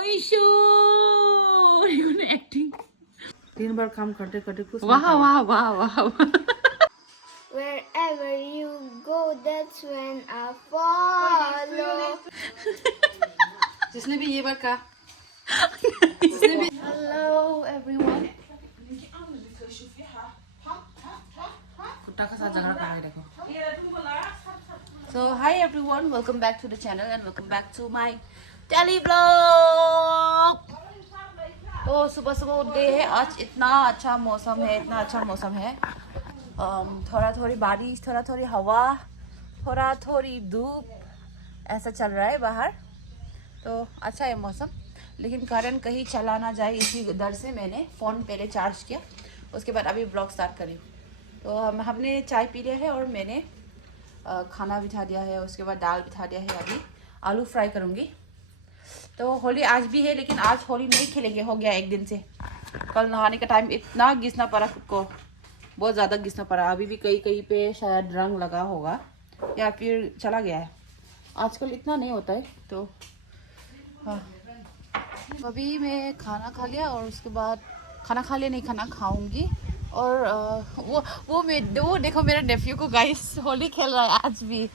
ओइशो acting 3 बार काम करते करते कुछ वाह वाह वाह वाह Wherever you go, that's when I follow. जिसने भी ये बार कहा Hello, everyone. कुत्ता के साथ झगड़ा कर रहा है देखो। So hi everyone, welcome back to the channel and welcome back to my daily vlog. तो सुबह सुबह उठ गए हैं। आज इतना अच्छा मौसम है, इतना अच्छा मौसम है। थोड़ा थोड़ी बारिश, थोड़ा थोड़ी हवा, थोड़ा थोड़ी धूप, ऐसा चल रहा है बाहर। तो अच्छा है मौसम, लेकिन कारण कहीं चला ना जाए इसी डर से मैंने फ़ोन पहले चार्ज किया, उसके बाद अभी ब्लॉग स्टार्ट करी। तो हमने चाय पी लिया है और मैंने खाना बिठा दिया है, उसके बाद दाल बिठा दिया है। अभी आलू फ्राई करूँगी। तो होली आज भी है, लेकिन आज होली नहीं खेलेंगे, हो गया एक दिन से। कल नहाने का टाइम इतना घिसना पड़ा खुद को, बहुत ज़्यादा घिसना पड़ा। अभी भी कहीं कहीं पे शायद रंग लगा होगा या फिर चला गया है। आजकल इतना नहीं होता है। तो हाँ, अभी मैं खाना खा लिया और उसके बाद खाना खा लिया नहीं, खाना खाऊंगी। और वो देखो मेरा नेफ्यू को गाइस होली खेल रहा है आज भी।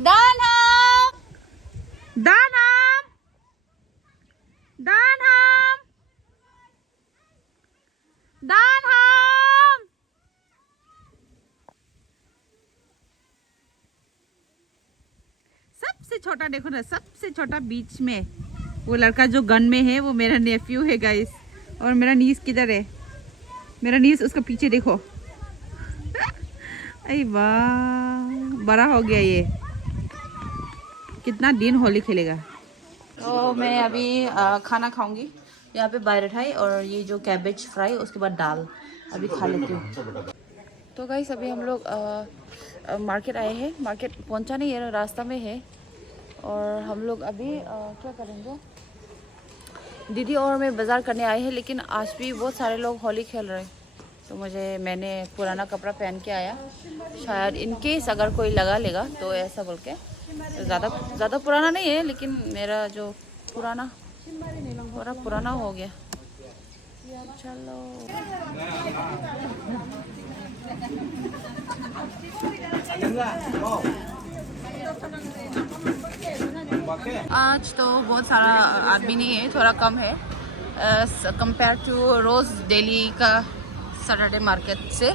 दानम दानम दानम दानम, सबसे छोटा देखो ना, सबसे छोटा बीच में वो लड़का जो गन में है वो मेरा नेफ्यू है गाइस। और मेरा नीस किधर है? मेरा नीस उसका पीछे देखो। अरे वाह, बड़ा हो गया ये, कितना दिन होली खेलेगा। तो मैं अभी खाना खाऊंगी। यहाँ पे बायरठाई और ये जो कैबेज फ्राई, उसके बाद दाल अभी खा लेती हूँ। तो गाइस अभी हम लोग मार्केट आए हैं। मार्केट पहुँचा नहीं है, रास्ता में है। और हम लोग अभी क्या करेंगे, दीदी और मैं बाज़ार करने आए हैं। लेकिन आज भी बहुत सारे लोग होली खेल रहे हैं, तो मैंने पुराना कपड़ा पहन के आया, शायद इन केस अगर कोई लगा लेगा तो ऐसा बोल के। तो ज़्यादा पुराना नहीं है, लेकिन मेरा जो पुराना हो गया। चलो आज तो बहुत सारा आदमी नहीं है, थोड़ा कम है कंपेयर टू रोज़ डेली का सैटरडे मार्केट से।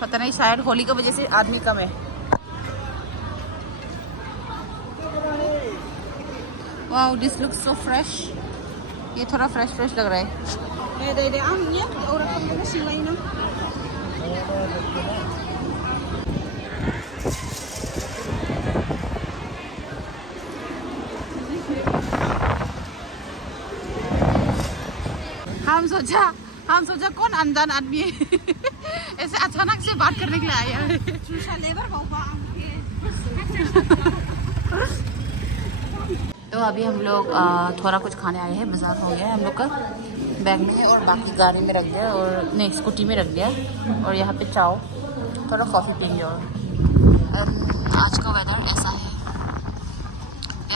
पता नहीं, शायद होली की वजह से आदमी कम है। Wow, this looks so fresh. ये थोड़ा फ्रेश लग रहा है। हम सोचा कौन अनजान आदमी है ऐसे अचानक से बात करने के लिए आया है। तो अभी हम लोग थोड़ा कुछ खाने आए हैं। बाजार हो गया है हम लोग का, बैग में है और बाकी गाड़ी में रख दिया, और नहीं स्कूटी में रख दिया। और यहाँ पे चाओ, थोड़ा कॉफ़ी पीएंगे। और आज का वेदर ऐसा है,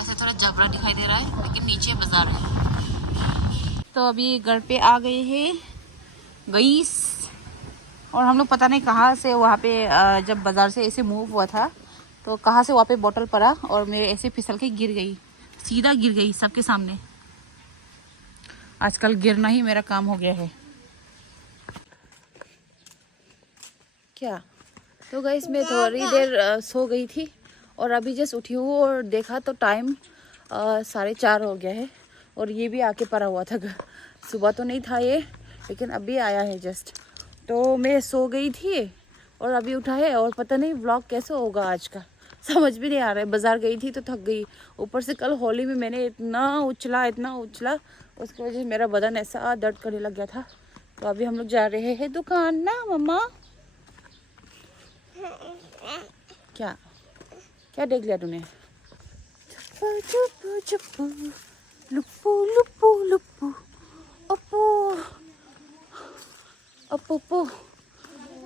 ऐसे थोड़ा जबरा दिखाई दे रहा है, लेकिन नीचे बाजार है। तो अभी घर पे आ गए हैं गईस। और हम लोग पता नहीं कहाँ से वहाँ पे जब बाज़ार से ऐसे मूव हुआ था, तो कहाँ से वहाँ पे बोतल पड़ा और मेरे ऐसे फिसल के गिर गई, सीधा गिर गई सबके सामने। आजकल गिरना ही मेरा काम हो गया है क्या। तो गाइस मैं थोड़ी देर सो गई थी और अभी जस्ट उठी हूँ और देखा तो टाइम 4:30 हो गया है। और ये भी आके पड़ा हुआ था, सुबह तो नहीं था ये, लेकिन अभी आया है जस्ट। तो मैं सो गई थी और अभी उठा है, और पता नहीं व्लॉग कैसे होगा आज का, समझ भी नहीं आ रहा है। बाज़ार गई थी तो थक गई, ऊपर से कल होली में मैंने इतना उछला, उसकी वजह से मेरा बदन ऐसा दर्द करने लग गया था। तो अभी हम लोग जा रहे हैं दुकान ना मम्मा। क्या देख लिया तूने? लुप्पू लुप्पू लुप्पू अपो अपो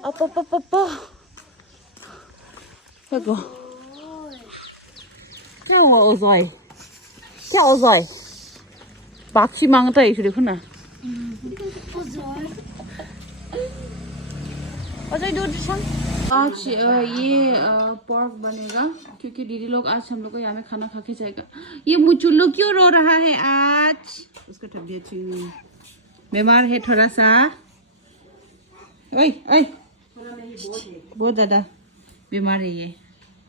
अपो। देखो क्या हुआ ओज़ोय, क्या ओज़ोय, पाक्षी मांगता है देखो ना। आज ये पोर्क बनेगा क्योंकि दीदी लोग आज हम लोग को यहाँ में खाना खा के जाएगा। ये मुचुल्लू क्यों रो रहा है आज? उसका तबीयत बीमार है थोड़ा सा। ओए ओए बहुत ज्यादा बीमार है ये।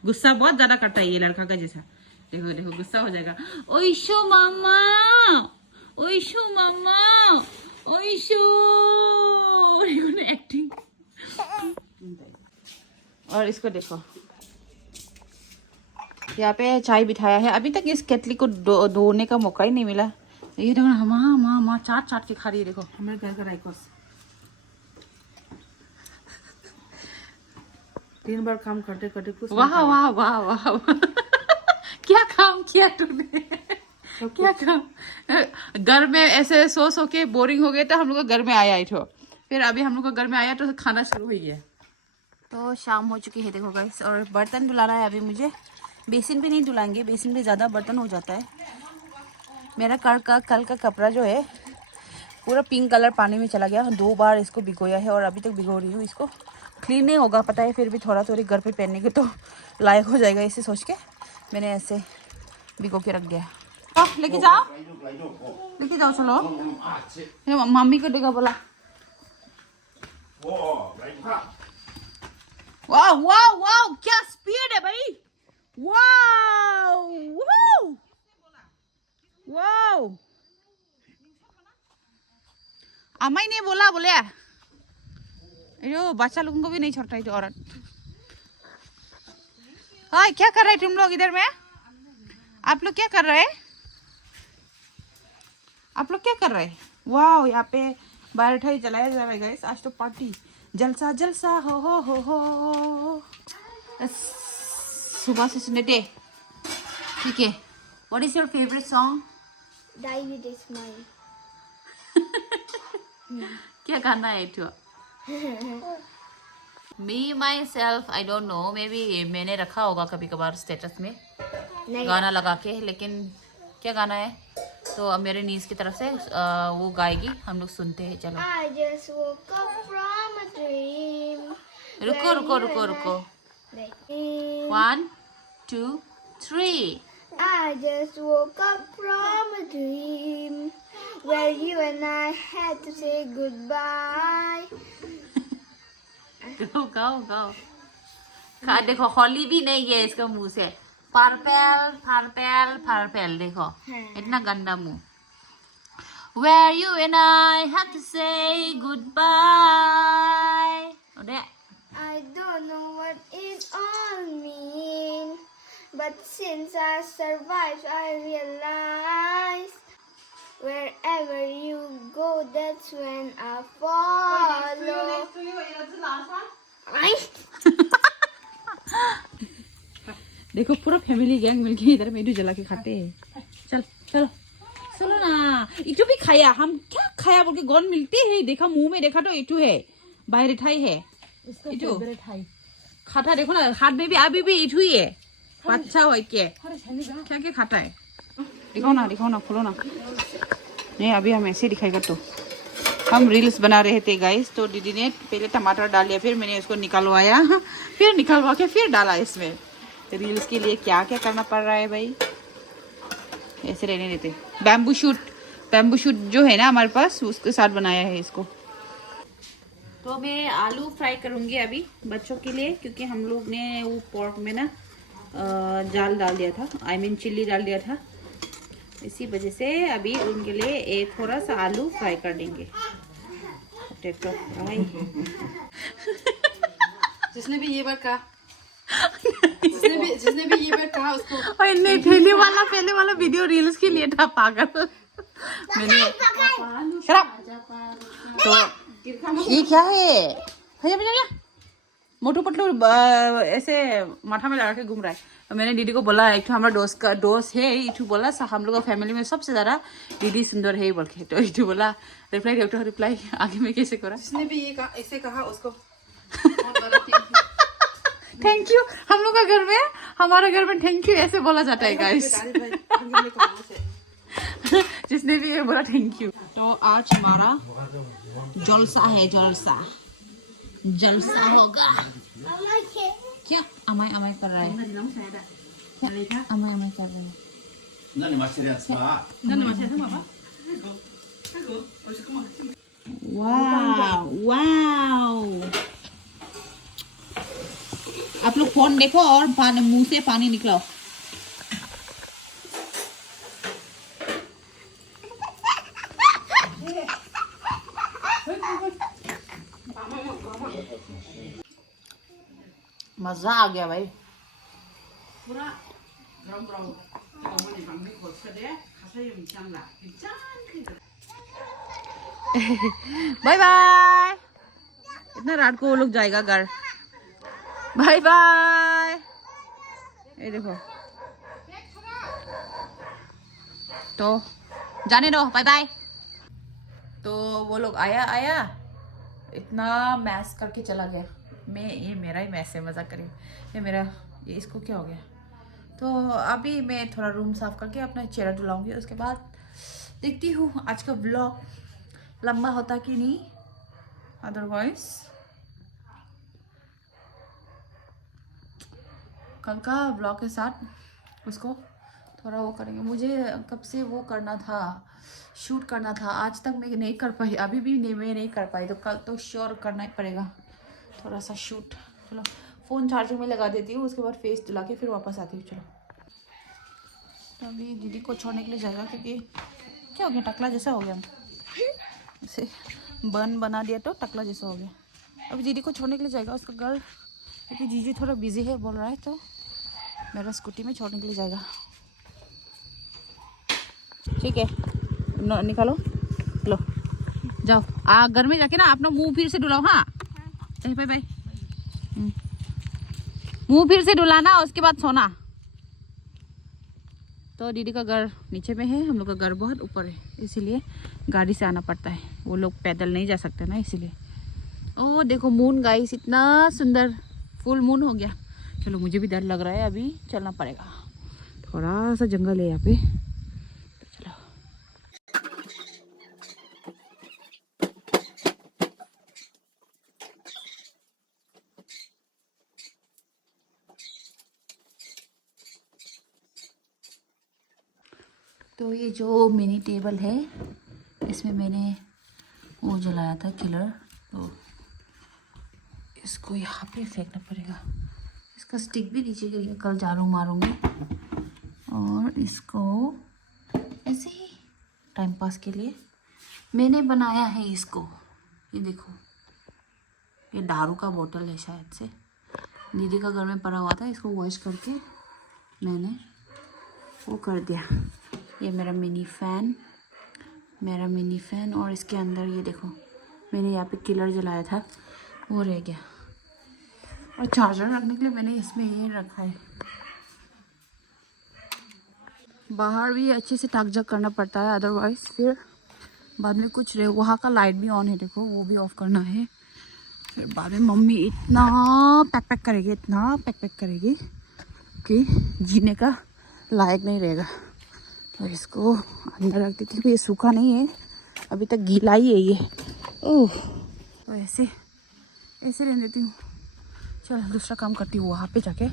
गुस्सा बहुत ज्यादा करता है ये लड़का का जैसा। देखो देखो गुस्सा हो जाएगा। ओइशो मामा, ओइशो मामा, ओइशो एक्टिंग। और इसको देखो यहाँ पे चाय बिठाया है। अभी तक इस केतली को धोने का मौका ही नहीं मिला। ये देखो ना माँ माँ चाट चाट के खा रही है। देखो हमारे घर का राइकोस 3 बार काम करते करते कुछ वाह वाह वाह वाह क्या काम किया तूने? क्या काम? घर में ऐसे सो के बोरिंग हो गए तो हम लोग घर में आया तो फिर अभी हम लोग को घर में आया तो खाना शुरू हुई है। तो शाम हो चुकी है देखो गाइस। और बर्तन धुलाना है अभी मुझे। बेसिन पे नहीं धुलाएंगे, बेसिन पे ज़्यादा बर्तन हो जाता है। मेरा कल का कपड़ा जो है पूरा पिंक कलर पानी में चला गया। 2 बार इसको भिगोया है और अभी तक भिगो रही हूँ इसको। क्लीन नहीं होगा पता है, फिर भी थोड़ा थोड़ी घर पे पहनने के तो लायक हो जाएगा इसे सोच के मैंने ऐसे भिगो के रख दिया। लेके जाओ चलो। मम्मी को देगा बोला। वाह वाह वाह क्या स्पीड है भाई। वाह वाह अम्मा ने बोला बोले यो बच्चा लोगों को भी नहीं छोड़ता है जो औरत। हाँ क्या कर रहे तुम लोग इधर में? आप लोग क्या कर रहे हैं? आप लोग क्या कर रहे हैं? वाह यहाँ पे बारठाई जलाया जा रहा है गाइस। आज तो पार्टी जलसा जलसा हो। सुबह से सुने दे ठीक है। What is your favourite song? David is mine. क्या गाना है तो? Me myself I don't know, may be मैंने रखा होगा कभी कभार स्टेटस में गाना लगा के, लेकिन क्या गाना है तो अब मेरे नीज की तरफ से वो गाएगी, हम लोग सुनते हैं। चलो I just woke up from a dream. रुको रुको रुको रुको 1 2 3 I just woke up from a dream where you and I had to say goodbye. गाओ गाओ गाओ। देखो होली भी नहीं है इसका मुंह से। पर्पल पर्पल पर्पल देखो इतना गंदा मुंह। Where you and I have to say goodbye. I don't know what it all means, but since I survived, I realize wherever you go, that's when I follow. देखो पूरा family gang मिलके इधर मेडू जला के खाते हैं। चल चलो सुनो ना, इटू भी खाया। हम क्या खाया बोल के गौन मिलते हैं। देखा मुंह में देखा तो इटू है, बाहर ठाई है इटू खाता। देखो ना हाथ में भी अभी भी इटू ही है। अच्छा हो क्या क्या खाता है? दिखाओ ना खोलो ना। नहीं अभी हम ऐसे दिखाएगा तो हम रील्स बना रहे थे गाइस। तो दीदी ने पहले टमाटर डाल लिया, फिर मैंने उसको निकलवाया, फिर निकलवा के फिर डाला इसमें। रील्स के लिए क्या क्या करना पड़ रहा है भाई, ऐसे रहने देते। बैम्बू शूट जो है ना हमारे पास उसके साथ बनाया है इसको। तो मैं आलू फ्राई करूँगी अभी बच्चों के लिए, क्योंकि हम लोग ने वो पोर्क में ना जाल डाल दिया था, आई मीन चिल्ली डाल दिया था। इसी वजह से अभी उनके लिए एक थोड़ा सा आलू फ्राई कर देंगे। जिसने भी ये बात कहा उसको नहीं, पहले वाला वीडियो रील्स के लिए था पागल। मैंने तो ये क्या है भैया मोटू पतलू ऐसे माथा में लगा के घूम रहा है। तो मैंने दीदी को बोला एक हमारा दोस्त है इठू बोला हम लोग फैमिली में सबसे ज्यादा दीदी सुंदर है बोल के। तो इठू बोला रिप्लाई आगे में कैसे करा। जिसने भी ये ऐसे कहा उसको थैंक यू। हम लोग का घर में हमारे घर में थैंक यू ऐसे बोला जाता है गाइस। जिसने भी ये बोला थैंक यू। तो आज हमारा जलसा है, जलसा जलसा होगा। क्या अमाय अमाय कर रहा है? अमाय अमाय कर रहा है। वाव वाव, आप लोग फोन देखो और मुंह से पानी निकलाओ। मजा आ गया भाई। Bye bye. इतना रात को वो लोग जाएगा घर। Bye bye. ये देखो, तो जाने दो, बाय बाय। तो वो लोग आया इतना मैस करके चला गया। ये मेरा ही मैस है, मजाक करी। ये इसको क्या हो गया? तो अभी मैं थोड़ा रूम साफ करके अपना चेहरा धुलाऊंगी, उसके बाद देखती हूँ आज का व्लॉग लंबा होता कि नहीं। अदरवाइज कल का व्लॉग के साथ उसको थोड़ा वो करेंगे। मुझे कब से वो करना था, शूट करना था, आज तक मैं नहीं कर पाई, अभी भी मैं नहीं कर पाई। तो कल तो श्योर करना ही पड़ेगा थोड़ा सा शूट। चलो फ़ोन चार्जिंग में लगा देती हूँ, उसके बाद फेस धुला के फिर वापस आती हूँ। चलो तो अभी दीदी को छोड़ने के लिए जाएगा, क्योंकि क्या हो गया, टकला जैसा हो गया। इसे बन बना दिया तो टकला जैसा हो गया। अभी दीदी को छोड़ने के लिए जाएगा उसका घर, क्योंकि जीजी थोड़ा बिजी है बोल रहा है, तो मेरा स्कूटी में छोड़ने के लिए जाएगा। ठीक है, निकालो, लो जाओ। घर में जाके ना अपना मुंह फिर से धुलाओ। हाँ बाय बाय। मुंह फिर से धुलाना, उसके बाद सोना। तो दीदी का घर नीचे में है, हम लोग का घर बहुत ऊपर है, इसीलिए गाड़ी से आना पड़ता है। वो लोग पैदल नहीं जा सकते ना, इसीलिए। ओह देखो मून गाइस, इतना सुंदर फुल मून हो गया। चलो मुझे भी डर लग रहा है, अभी चलना पड़ेगा। थोड़ा सा जंगल है यहाँ पे, तो चलो। तो ये जो मिनी टेबल है, इसमें मैंने वो जलाया था किलर, तो इसको यहाँ पे फेंकना पड़ेगा। इसका स्टिक भी नीचे गिर गया, कल झाड़ू मारूंगी। और इसको ऐसे ही टाइम पास के लिए मैंने बनाया है इसको। ये देखो, ये दारू का बोतल है शायद से, दीदी का घर में पड़ा हुआ था, इसको वॉश करके मैंने वो कर दिया। ये मेरा मिनी फ़ैन, और इसके अंदर ये देखो मैंने यहाँ पे किलर जलाया था, वो रह गया। और चार्जर रखने के लिए मैंने इसमें ये रखा है। बाहर भी अच्छे से ढक जक करना पड़ता है, अदरवाइज फिर बाद में कुछ रहे। वहाँ का लाइट भी ऑन है, देखो वो भी ऑफ करना है। फिर बाद में मम्मी इतना पैक करेगी कि जीने का लायक नहीं रहेगा। तो इसको अंदर रख देती हूँ। ये सूखा नहीं है, अभी तक गीला ही है ये। ओह, तो ऐसे रहने देती हूँ। चल दूसरा काम करती हूँ, वहाँ पे जाके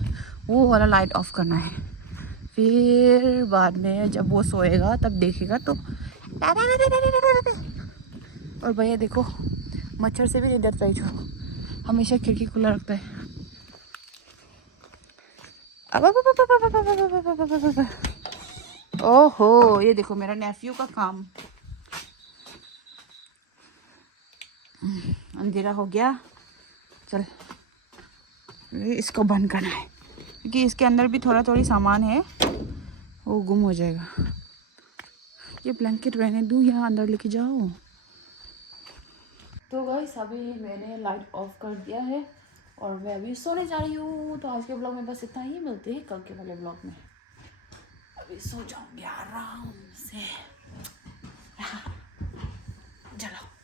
वो वाला लाइट ऑफ करना है। फिर बाद में जब वो सोएगा तब देखेगा तो। और भैया देखो, मच्छर से भी नहीं डरता है, जो हमेशा खिड़की खुला रखता है। ओहो, ये देखो मेरा नेफ्यू का काम। अंधेरा हो गया, चल इसको बंद करना है, क्योंकि इसके अंदर भी थोड़ी सामान है, वो गुम हो जाएगा। ये ब्लैंकेट रहने दूँ या अंदर लेके जाओ? तो गाइस अभी मैंने लाइट ऑफ कर दिया है और मैं अभी सोने जा रही हूँ। तो आज के ब्लॉग में बस इतना ही, मिलते हैं कल के वाले ब्लॉग में। अभी सो जाऊंगी आराम से। चलो।